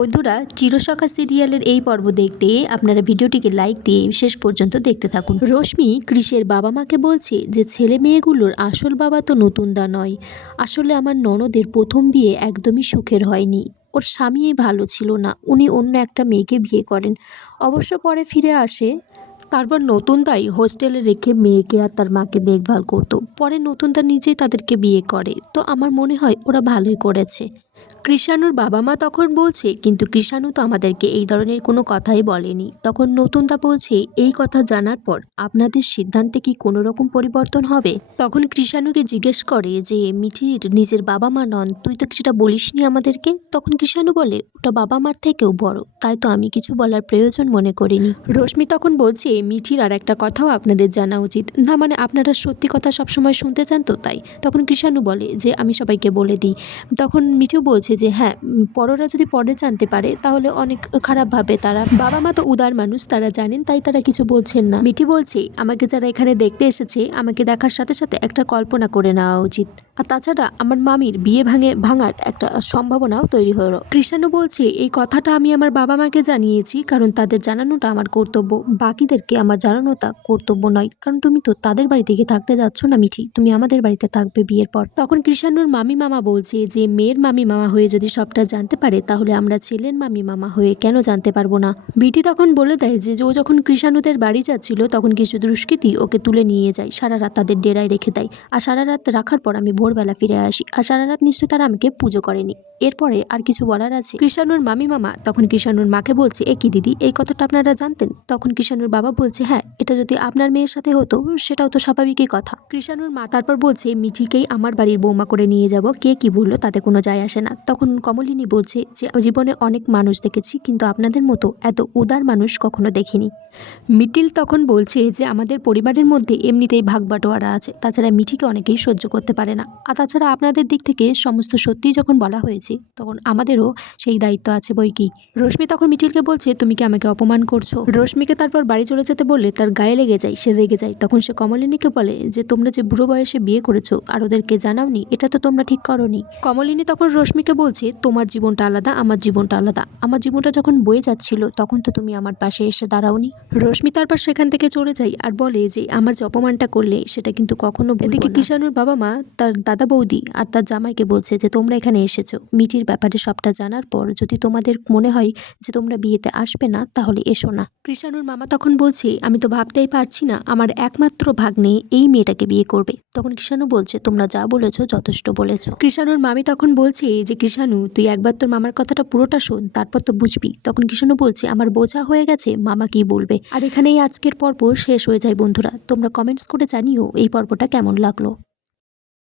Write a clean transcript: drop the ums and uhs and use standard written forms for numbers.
বন্ধুরা, চিরসখা সিরিয়ালের এই পর্ব দেখতে আপনারা ভিডিওটিকে লাইক দিয়ে শেষ পর্যন্ত দেখতে থাকুন। রশ্মি কৃষের বাবা মাকে বলছে যে ছেলে মেয়েগুলোর আসল বাবা তো নতুনদা নয়, আসলে আমার ননদের প্রথম বিয়ে একদমই সুখের হয়নি। ওর স্বামীই ভালো ছিল না, উনি অন্য একটা মেয়েকে বিয়ে করেন। অবশ্য পরে ফিরে আসে, তারপর নতুনদাই হোস্টেলে রেখে মেয়েকে আর তার মাকে দেখভাল করতো। পরে নতুনদা নিজেই তাদেরকে বিয়ে করে, তো আমার মনে হয় ওরা ভালোই করেছে। কৃষাণুর বাবা মা তখন বলছে, কিন্তু কৃষাণু তো আমাদেরকে এই ধরনের কোনো কথাই বলেনি। তখন নতুনদা বলছে, এই কথা জানার পর আপনাদের সিদ্ধান্তে কি কোনো রকম পরিবর্তন হবে? তখন কৃষাণুকে জিজ্ঞেস করে যে মিঠির নিজের বাবা মা নন, তুই তো সেটা বলিসনি আমাদেরকে। তখন কৃষাণু বলে, ওটা বাবা মার থেকেও বড়, তাই তো আমি কিছু বলার প্রয়োজন মনে করিনি। রশ্মি তখন বলছে, মিঠির আর একটা কথাও আপনাদের জানা উচিত। না মানে আপনারা সত্যি কথা সবসময় শুনতে চান তো তাই। তখন কৃষাণু বলে যে আমি সবাইকে বলে দিই। তখন মিঠিও বলছে যে হ্যাঁ, পররা যদি পরে জানতে পারে তাহলে অনেক খারাপ ভাবে তারা। বাবা মা তো উদার মানুষ, তারা জানেন, তাই তারা কিছু বলছেন না। মিঠি বলছে, আমাকে যারা এখানে দেখতে এসেছে আমাকে দেখার সাথে সাথে একটা কল্পনা করে নেওয়া উচিত। আর তাছাড়া আমার মামির বিয়ে ভাঙার একটা সম্ভাবনাও তৈরি হলো। কৃষাণু বলছে, এই কথাটা আমি আমার বাবা মাকে জানিয়েছি, কারণ তাদের জানানোটা আমার কর্তব্য, বাকিদেরকে আমার জানানোটা কর্তব্য নয়। কারণ তুমি তো তাদের বাড়িতে গিয়ে থাকতে যাচ্ছ না মিঠি, তুমি আমাদের বাড়িতে থাকবে বিয়ের পর। তখন কৃষাণুর মামি মামা বলছে যে মেয়ের মামি মামা হয়ে যদি সবটা জানতে পারে তাহলে আমরা ছেলের মামি মামা হয়ে কেন জানতে পারবো না। বিটি তখন বলে দেয় যে ও যখন কৃষাণুদের বাড়ি যাচ্ছিল তখন কিছু দুষ্কৃতী ওকে তুলে নিয়ে যায়, সারা রাত তাদের ডেরায় রেখে দেয়। আর সারা রাত রাখার পর আমি ভোরবেলা ফিরে আসি, আর সারা রাত নিশ্চয়ই তারা আমাকে পুজো করেনি। এরপরে আর কিছু বলার আছে? কৃষাণুর মামি মামা তখন কৃষাণুর মাকে বলছে, এ কি দিদি, এই কথাটা আপনারা জানতেন? তখন কৃষাণুর বাবা বলছে, হ্যাঁ, এটা যদি আপনার মেয়ের সাথে হতো সেটাও তো স্বাভাবিকই কথা। কৃষাণুর মা তারপর বলছে, মিঠিকেই আমার বাড়ির বৌমা করে নিয়ে যাব, কে কি বললো তাতে কোনো যায় আসে না। তখন কমলিনী বলছে যে জীবনে অনেক মানুষ দেখেছি, কিন্তু আপনাদের মতো এত উদার মানুষ কখনো দেখিনি। মিটিল তখন বলছে যে আমাদের পরিবারের মধ্যে এমনিতেই ভাগ বাটোয়ারা আছে, তাছাড়া মিঠিকে অনেকেই সহ্য করতে পারে না। আর তাছাড়া আপনাদের দিক থেকে সমস্ত সত্যিই যখন বলা হয়েছে তখন আমাদেরও সেই দায়িত্ব আছে বই কি। রশ্মি তখন মিঠিলকে বলছে, তুমি কি আমাকে অপমান করছো? রশ্মিকে তারপর বাড়ি চলে যেতে বললে তার গায়ে লেগে যায়, সে রেগে যায়। তখন সে কমলিনীকে বলে যে তোমরা যে বুড়ো বয়সে বিয়ে করেছো আর ওদেরকে জানাওনি, এটা তো তোমরা ঠিক করোনি। কমলিনী তখন রশ্মিকে বলছে, তোমার জীবনটা আলাদা, আমার জীবনটা আলাদা। আমার জীবনটা যখন বয়ে যাচ্ছিল তখন তো তুমি আমার পাশে এসে দাঁড়াওনি। রশ্মি তারপর সেখান থেকে চলে যায় আর বলে যে আমার যে অপমানটা করলে সেটা কিন্তু কখনো ভুলবো না। এদিকে কৃষাণুর বাবা মা তার দাদা বৌদি আর তার জামাইকে বলছে যে তোমরা এখানে এসেছো মিঠির ব্যাপারে সবটা জানার পর, যদি তোমাদের মনে হয় যে তোমরা বিয়েতে আসবে না তাহলে এসো না। কৃষাণুর মামা তখন বলছে, আমি তো ভাবতেই পারছি না আমার একমাত্র ভাগ্নে এই মেয়েটাকে বিয়ে করবে। তখন কৃষাণু বলছে, তোমরা যা বলেছো যথেষ্ট বলেছো। কৃষাণুর মামি তখন বলছে যে কৃষাণু, তুই একবার তোর মামার কথাটা পুরোটা শোন, তারপর তো বুঝবি। তখন কৃষাণু বলছে, আমার বোঝা হয়ে গেছে, মামা কি বলবে। আর এখানেই আজকের পর্ব শেষ হয়ে যায়। বন্ধুরা, তোমরা কমেন্টস করে জানিও এই পর্বটা কেমন লাগলো।